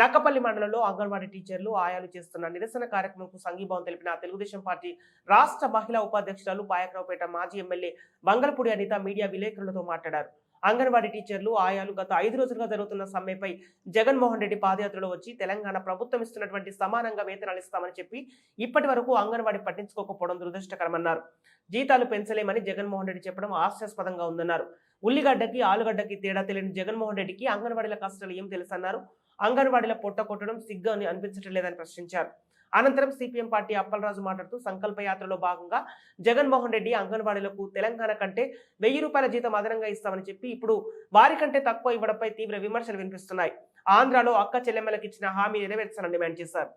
నక్కపల్లి మండలంలో అంగన్వాడీ టీచర్లు ఆయాలు చేస్తున్న నిరసన కార్యక్రమంకు సంఘీభావం తెలిపిన తెలుగుదేశం పార్టీ రాష్ట్ర మహిళా ఉపాధ్యక్షురాలు పాయకరావుపేట మాజీ ఎమ్మెల్యే బంగళపూడి అనిత మీడియా విలేకరులతో మాట్లాడారు. అంగన్వాడీ టీచర్లు ఆయాలు గత 5 రోజులుగా జరుగుతున్న సమ్మెపై జగన్మోహన్ రెడ్డి పాదయాత్రలో వచ్చి తెలంగాణ ప్రభుత్వం ఇస్తున్నటువంటి సమానంగా వేతనాలు ఇస్తామని చెప్పి ఇప్పటి వరకు అంగన్వాడీ పట్టించుకోకపోవడం దురదృష్టకరమన్నారు. జీతాలు పెంచలేమని జగన్మోహన్ రెడ్డి చెప్పడం హాస్యాస్పదంగా ఉందన్నారు. ఉల్లిగడ్డకి ఆలుగడ్డకి తేడా తెలియని జగన్మోహన్ రెడ్డికి అంగన్వాడీల కష్టాలు ఏం తెలుసన్నారు. అంగన్వాడీల పొట్ట కొట్టడం సిగ్గు అని అనిపించడం లేదని ప్రశ్నించారు. అనంతరం సిపిఎం పార్టీ అప్పలరాజు మాట్లాడుతూ సంకల్ప యాత్రలో భాగంగా జగన్మోహన్ రెడ్డి అంగన్వాడీలకు తెలంగాణ కంటే 1000 రూపాయల జీతం అదనంగా ఇస్తామని చెప్పి ఇప్పుడు వారి కంటే తక్కువ ఇవ్వడంపై తీవ్ర విమర్శలు వినిపిస్తున్నాయి. ఆంధ్రాలో అక్క చెల్లెమ్మలకు ఇచ్చిన హామీ నెరవేర్చాలని డిమాండ్ చేశారు.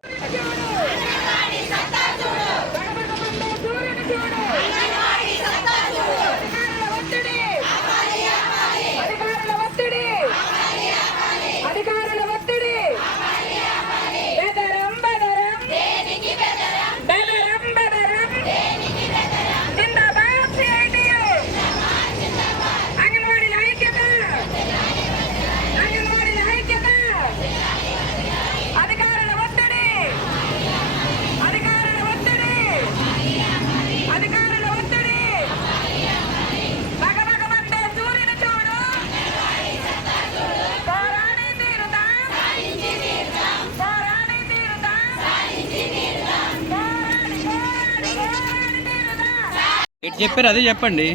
చెప్పారు అదే చెప్పండి.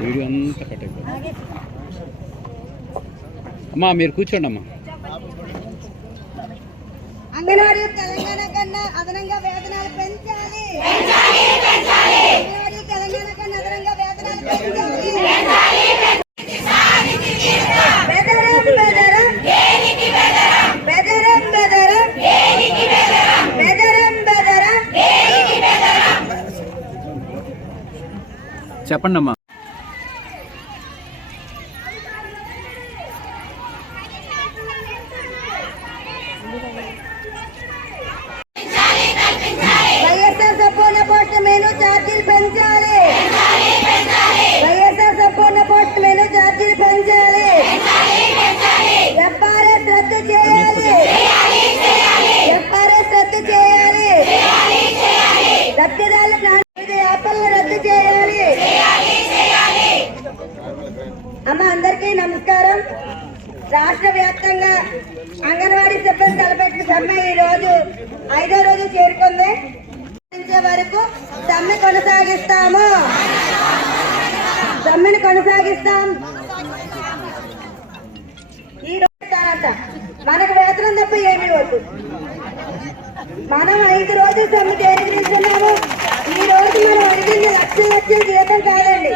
వీడియో అంతా కట్టేది. అమ్మా మీరు కూర్చోండి అమ్మా. అంగన్వాడీ తెలంగాణ కన్నా అదనంగా వేతనాలు పెంచాలి. అంగన్వాడీ తెలంగాణ కన్నా అదనంగా వేతనాలు పెంచాలి. చెప్పండి అమ్మా. వైఎస్ఆర్ సంపూర్ణ పోస్ట్ మెను ఛార్జీలు పెంచాలి. వైఎస్ఆర్ సంపూర్ణ పోస్ట్ మెను ఛార్జీలు పెంచాలి. ఎఫ్ఆర్ఎస్ రద్దు చేయాలి. ఎఫ్ఆర్ఎస్ రద్దు చేయాలి. లబ్ధిదారుల యాపలను రద్దు చేయాలి. అమ్మ అందరికీ నమస్కారం. రాష్ట్ర వ్యాప్తంగా అంగన్వాడీ సిబ్బంది తలపెట్టిన సమ్మె ఈ రోజు 5వ రోజు చేరుకుంది. వరకు సమ్మె కొనసాగిస్తాము. సమ్మెను కొనసాగిస్తాం. ఈ రోజు మనకు వేతనం తప్ప ఏమీ వద్దు. మనం 5 రోజులు సమ్మె చేరుకున్నాము. ఈ రోజు మనం అడిగింది లక్షల జీతం కాదండి.